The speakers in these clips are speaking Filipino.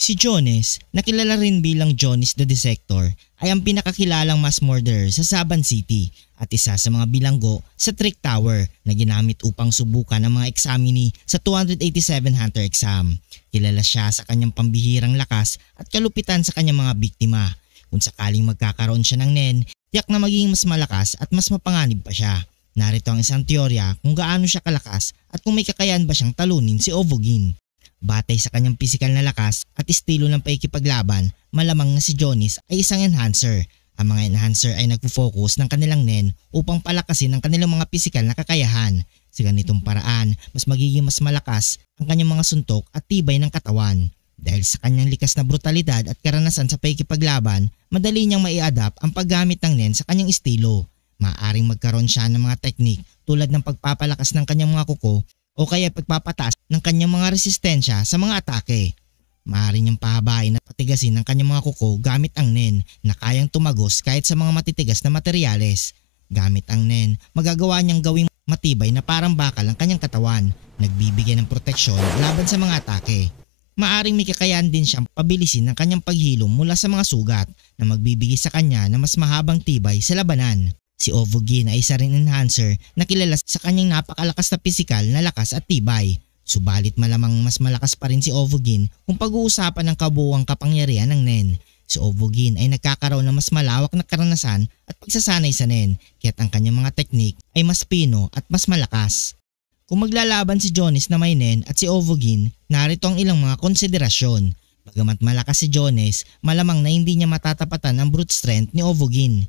Si Jones, na kilala rin bilang Jones the Dissector, ay ang pinakakilalang mass murderer sa Saban City at isa sa mga bilanggo sa Trick Tower na ginamit upang subukan ang mga examinee sa 287 Hunter exam. Kilala siya sa kanyang pambihirang lakas at kalupitan sa kanyang mga biktima. Kung sakaling magkakaroon siya ng nen, tiyak na magiging mas malakas at mas mapanganib pa siya. Narito ang isang teorya kung gaano siya kalakas at kung may kakayahan ba siyang talunin si Ovogin. Batay sa kanyang pisikal na lakas at estilo ng pakikipaglaban, malamang na si Jones ay isang enhancer. Ang mga enhancer ay nagpo-focus ng kanilang nen upang palakasin ang kanilang mga pisikal na kakayahan. Sa ganitong paraan, mas magiging mas malakas ang kanyang mga suntok at tibay ng katawan. Dahil sa kanyang likas na brutalidad at karanasan sa pakikipaglaban, madali niyang mai-adapt ang paggamit ng nen sa kanyang estilo. Maaaring magkaroon siya ng mga teknik tulad ng pagpapalakas ng kanyang mga kuko o kaya pagpapataas ng kanyang mga resistensya sa mga atake. Maaari niyang pahabain at patigasin ang kanyang mga kuko gamit ang nen na kayang tumagos kahit sa mga matitigas na materyales. Gamit ang nen, magagawa niyang gawing matibay na parang bakal ang kanyang katawan, nagbibigay ng proteksyon laban sa mga atake. Maaring may kakayahan din siyang pabilisin ang kanyang paghilom mula sa mga sugat na magbibigay sa kanya ng mas mahabang tibay sa labanan. Si Ovogin ay isa rin enhancer na kilala sa kanyang napakalakas na pisikal na lakas at tibay. Subalit malamang mas malakas pa rin si Ovogin kung pag-uusapan ng kabuuang kapangyarihan ng nen. Si Ovogin ay nagkakaroon ng mas malawak na karanasan at pagsasanay sa nen, kaya't ang kanyang mga teknik ay mas pino at mas malakas. Kung maglalaban si Jones na may nen at si Ovogin, narito ang ilang mga konsiderasyon. Bagamat malakas si Jones, malamang na hindi niya matatapatan ang brute strength ni Ovogin.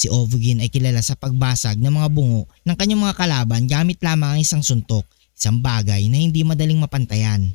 Si Ovogin ay kilala sa pagbasag ng mga bungo ng kanyang mga kalaban gamit lamang ang isang suntok, isang bagay na hindi madaling mapantayan.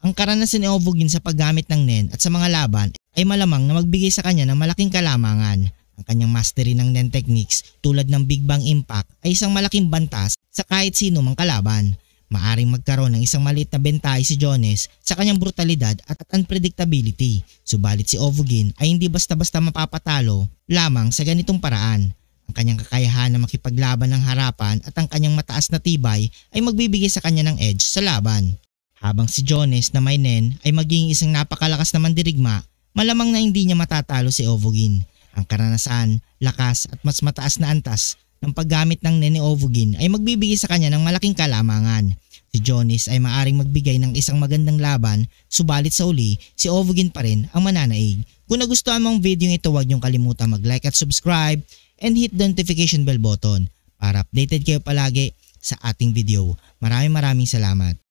Ang karanasan ni Ovogin sa paggamit ng nen at sa mga laban ay malamang na magbigay sa kanya ng malaking kalamangan. Ang kanyang mastery ng nen techniques tulad ng Big Bang Impact ay isang malaking bantas sa kahit sino mang kalaban. Maaring magkaroon ng isang maliit na bentahe si Jones sa kanyang brutalidad at unpredictability. Subalit si Ovogin ay hindi basta-basta mapapatalo lamang sa ganitong paraan. Ang kanyang kakayahan na makipaglaban ng harapan at ang kanyang mataas na tibay ay magbibigay sa kanya ng edge sa laban. Habang si Jones na may nen ay magiging isang napakalakas na mandirigma, malamang na hindi niya matatalo si Ovogin. Ang karanasan, lakas at mas mataas na antas ng paggamit ng nen ni Ovogin ay magbibigay sa kanya ng malaking kalamangan. Si Jones ay maaring magbigay ng isang magandang laban, subalit sa uli, si Ovogin pa rin ang mananaig. Kung nagustuhan mo ang video ito, huwag niyong kalimutan mag-like at subscribe and hit the notification bell button para updated kayo palagi sa ating video. Maraming salamat.